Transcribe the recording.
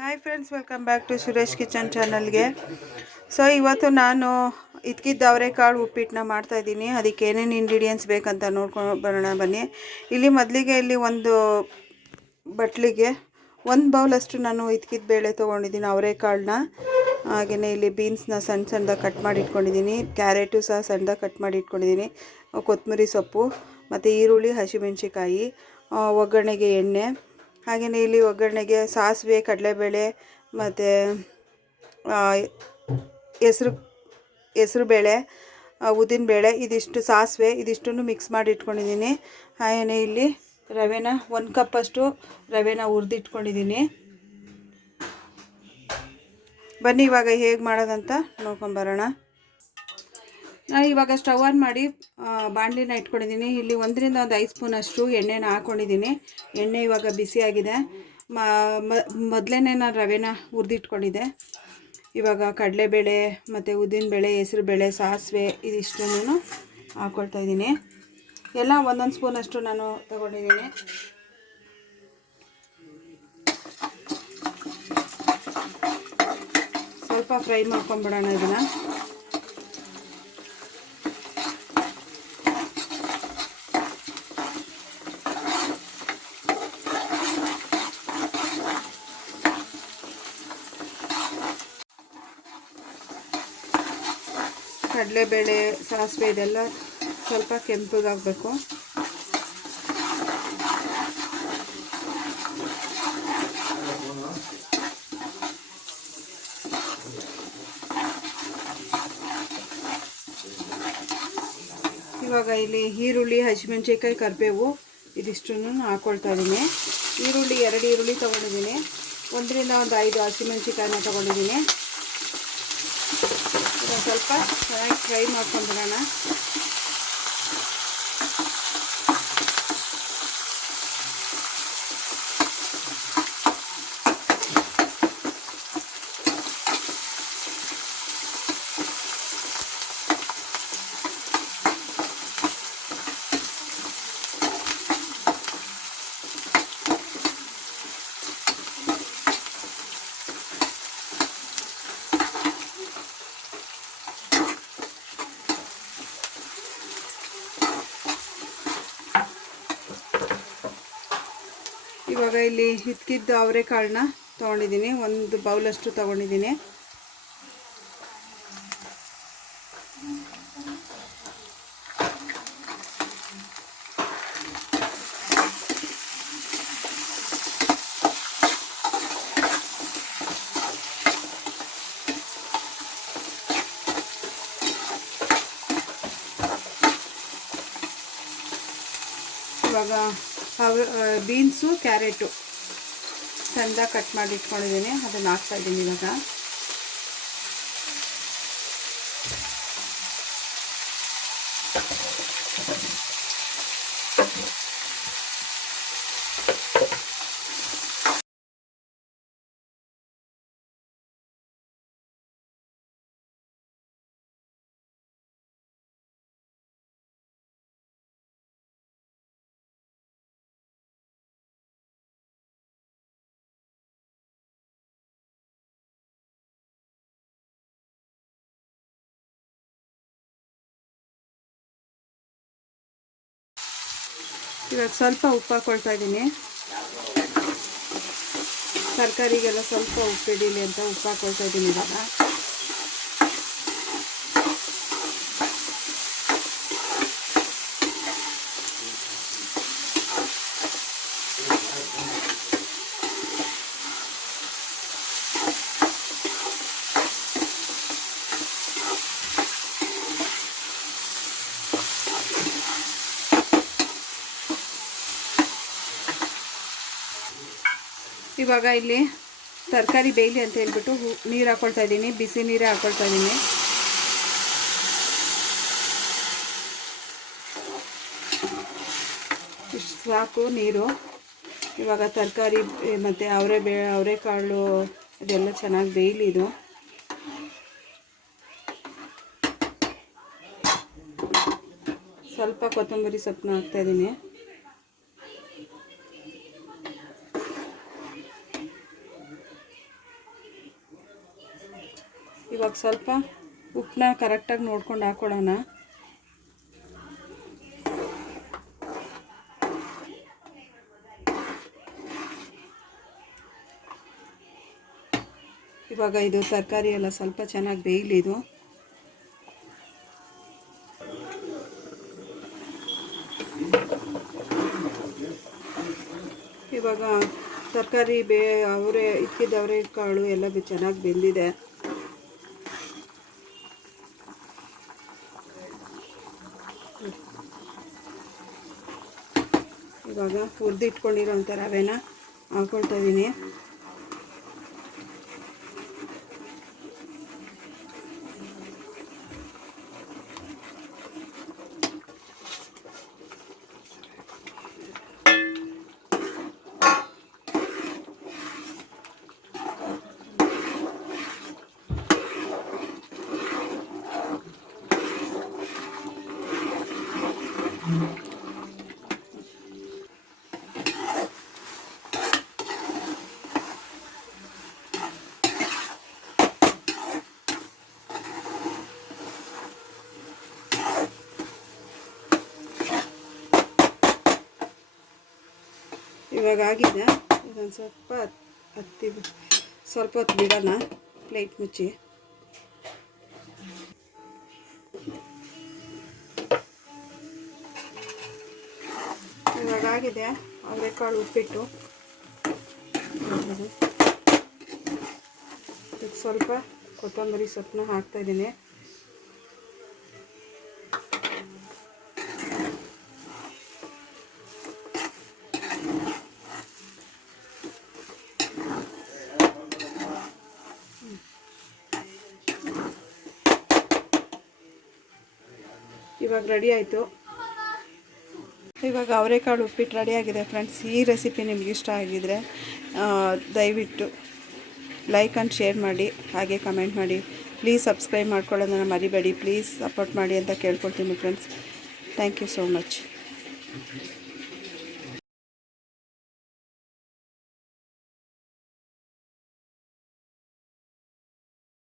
Hi friends, welcome back to Suresh kitchen ಚಾನಲ್ಗೆ. So ಇವತ್ತು ನಾನು ಇದ್ಕಿದ್ದ ಅವರೆಕಾಳು ಉಪ್ಪಿಟ್ಟನ್ನ ಮಾಡ್ತಾಯಿದ್ದೀನಿ. ಅದಕ್ಕೆ ಏನೇನು ಇಂಗ್ರೀಡಿಯೆಂಟ್ಸ್ ಬೇಕಂತ ನೋಡ್ಕೊಂಡು ಬರೋಣ ಬನ್ನಿ. ಇಲ್ಲಿ ಒಂದು ಬಟ್ಲಿಗೆ 1 ಬೌಲಷ್ಟು ನಾನು ಇದ್ಕಿದ್ದ ಬೇಳೆ ತೊಗೊಂಡಿದ್ದೀನಿ, ಅವರೆಕಾಳನ್ನ. ಹಾಗೆಯೇ ಇಲ್ಲಿ ಬೀನ್ಸ್ನ ಸಣ್ಣದಾಗಿ ಕಟ್ ಮಾಡಿ ಇಟ್ಕೊಂಡಿದ್ದೀನಿ, ಕ್ಯಾರೆಟು ಸಹ ಸಣ್ಣದಾಗಿ ಕಟ್ ಮಾಡಿ ಇಟ್ಕೊಂಡಿದ್ದೀನಿ, ಕೊತ್ತಂಬರಿ ಸೊಪ್ಪು ಮತ್ತು ಈರುಳ್ಳಿ, ಹಸಿಮೆಣಸಿಕಾಯಿ, ಒಗ್ಗರಣೆಗೆ ಎಣ್ಣೆ. ಹಾಗೆಯೇ ಇಲ್ಲಿ ಒಗ್ಗರಣೆಗೆ ಸಾಸಿವೆ, ಕಡಲೆಬೇಳೆ ಮತ್ತು ಹೆಸರುಬೇಳೆ, ಉದ್ದಿನಬೇಳೆ, ಇದಿಷ್ಟು ಸಾಸಿವೆ ಇದಿಷ್ಟನ್ನು ಮಿಕ್ಸ್ ಮಾಡಿ ಇಟ್ಕೊಂಡಿದ್ದೀನಿ. ಹಾಗೆಯೇ ಇಲ್ಲಿ ರವೆನ 1 ಕಪ್ಪಷ್ಟು ರವೆನ ಹುರಿದಿಟ್ಕೊಂಡಿದ್ದೀನಿ. ಬನ್ನಿ ಇವಾಗ ಹೇಗೆ ಮಾಡೋದಂತ ನೋಡ್ಕೊಂಬರೋಣ. ನಾನು ಇವಾಗ ಸ್ಟವ್ ಆನ್ ಮಾಡಿ ಬಾಣಲಿನ ಇಟ್ಕೊಂಡಿದ್ದೀನಿ. ಇಲ್ಲಿ 1 ರಿಂದ 5 ಸ್ಪೂನಷ್ಟು ಎಣ್ಣೆನ ಹಾಕ್ಕೊಂಡಿದ್ದೀನಿ. ಎಣ್ಣೆ ಇವಾಗ ಬಿಸಿಯಾಗಿದೆ. ಮೊದಲೇ ನಾನು ರವೆನ ಹುರಿದಿಟ್ಕೊಂಡಿದ್ದೆ. ಇವಾಗ ಕಡಲೆಬೇಳೆ ಮತ್ತು ಉದ್ದಿನಬೇಳೆ, ಹೆಸರುಬೇಳೆ, ಸಾಸಿವೆ ಇದಿಷ್ಟನ್ನು ಹಾಕ್ಕೊಳ್ತಾಯಿದ್ದೀನಿ. ಎಲ್ಲ 1 ಸ್ಪೂನಷ್ಟು ನಾನು ತಗೊಂಡಿದ್ದೀನಿ. ಸ್ವಲ್ಪ ಫ್ರೈ ಮಾಡ್ಕೊಂಬಿಡೋಣ ಇದನ್ನು. ಕಡಲೆಬೇಳೆ, ಸಾಸಿವೆ ಇದೆಲ್ಲ ಸ್ವಲ್ಪ ಕೆಂಪಗಾಗಬೇಕು. ಇವಾಗ ಇಲ್ಲಿ ಈರುಳ್ಳಿ, ಹಸಿಮೆಣಸಿನ್ಕಾಯಿ, ಕರಿಬೇವು ಇದಿಷ್ಟನ್ನು ಹಾಕ್ಕೊಳ್ತಾ ಇದ್ದೀನಿ. ಈರುಳ್ಳಿ 2 ಈರುಳ್ಳಿ ತೊಗೊಂಡಿದ್ದೀನಿ. 1 ರಿಂದ 5 ಹಸಿಮೆಣಸಿನ್ಕಾಯಿನ ತೊಗೊಂಡಿದ್ದೀನಿ. ಸ್ವಲ್ಪ ಚೆನ್ನಾಗಿ ಫ್ರೈ ಮಾಡ್ಕೊಂಡ್ಬಿಡೋಣ. ಇವಾಗ ಇಲ್ಲಿ ಇದ್ಕಿದ್ದ ಅವರೆಕಾಳನ್ನ ತೊಗೊಂಡಿದ್ದೀನಿ, 1 ಬೌಲಷ್ಟು ತೊಗೊಂಡಿದ್ದೀನಿ. ಇವಾಗ ಬೀನ್ಸು, ಕ್ಯಾರೆಟು ಸಣ್ಣದಾಗಿ ಕಟ್ ಮಾಡಿ ಇಟ್ಕೊಂಡಿದ್ದೀನಿ, ಅದನ್ನು ಹಾಕ್ತಾಯಿದ್ದೀನಿ. ಇವಾಗ ಸ್ವಲ್ಪ ಉಪ್ಪು ಹಾಕ್ಕೊಳ್ತಾ ಇದ್ದೀನಿ. ತರಕಾರಿಗೆಲ್ಲ ಸ್ವಲ್ಪ ಉಪ್ಪು ಹಿಡೀಲಿ ಅಂತ ಉಪ್ಪು ಹಾಕ್ಕೊಳ್ತಾ ಇದ್ದೀನಿ. ಇವಾಗ ಇವಾಗ ಇಲ್ಲಿ ತರಕಾರಿ ಬೇಯಲಿ ಅಂತ ಹೇಳ್ಬಿಟ್ಟು ನೀರು ಹಾಕ್ಕೊಳ್ತಾ ಇದ್ದೀನಿ. ಬಿಸಿ ನೀರೇ ಹಾಕ್ಕೊಳ್ತಾ ಇದ್ದೀನಿ. ಇಷ್ಟು ಸಾಕು ನೀರು. ಇವಾಗ ತರಕಾರಿ ಮತ್ತು ಅವರೆಕಾಳು ಇದೆಲ್ಲ ಚೆನ್ನಾಗಿ ಬೇಯಲಿ. ಇದು ಸ್ವಲ್ಪ ಕೊತ್ತಂಬರಿ ಸೊಪ್ಪನ್ನ ಹಾಕ್ತಾಯಿದ್ದೀನಿ. ಇವಾಗ ಸ್ವಲ್ಪ ಉಪ್ಪನ್ನ ಕರೆಕ್ಟಾಗಿ ನೋಡ್ಕೊಂಡು ಹಾಕ್ಕೊಳ್ಳೋಣ. ಇವಾಗ ಇದು ತರಕಾರಿ ಎಲ್ಲ ಸ್ವಲ್ಪ ಚೆನ್ನಾಗಿ ಬೇಯಲಿ. ಇದು ಇವಾಗ ತರಕಾರಿ ಅವರೆಕಾಳು ಎಲ್ಲ ಚೆನ್ನಾಗಿ ಬೆಂದಿದೆ. ಇವಾಗ ಹುರಿದಿಟ್ಕೊಂಡಿರೋಂಥ ರವೆನ ಹಾಕ್ಕೊಳ್ತಾ ಇದ್ದೀನಿ. ಇವಾಗ ಆಗಿದೆ. ಇದೊಂದು ಸ್ವಲ್ಪ ಹೊತ್ತು ಬಿಡೋಣ ಪ್ಲೇಟ್ ಮುಚ್ಚಿ. ಇವಾಗ ಆಗಿದೆ ಅವರೆಕಾಳು ಉಪ್ಪಿಟ್ಟು. ಇದಕ್ಕೆ ಸ್ವಲ್ಪ ಕೊತ್ತಂಬರಿ ಸೊಪ್ಪನ್ನ ಹಾಕ್ತಾಯಿದ್ದೀನಿ. ಇವಾಗ ರೆಡಿ ಆಯಿತು. ಇವಾಗ ಅವರೆಕಾಳು ಉಪ್ಪಿಟ್ಟು ರೆಡಿಯಾಗಿದೆ ಫ್ರೆಂಡ್ಸ್. ಈ ರೆಸಿಪಿ ನಿಮ್ಗೆ ಇಷ್ಟ ಆಗಿದರೆ ದಯವಿಟ್ಟು ಲೈಕ್ ಆ್ಯಂಡ್ ಶೇರ್ ಮಾಡಿ, ಹಾಗೆ ಕಮೆಂಟ್ ಮಾಡಿ. ಪ್ಲೀಸ್ ಸಬ್ಸ್ಕ್ರೈಬ್ ಮಾಡ್ಕೊಳ್ಳೋದನ್ನು ಮರಿಬೇಡಿ. ಪ್ಲೀಸ್ ಸಪೋರ್ಟ್ ಮಾಡಿ ಅಂತ ಕೇಳ್ಕೊಳ್ತೀನಿ friends. Thank you so much.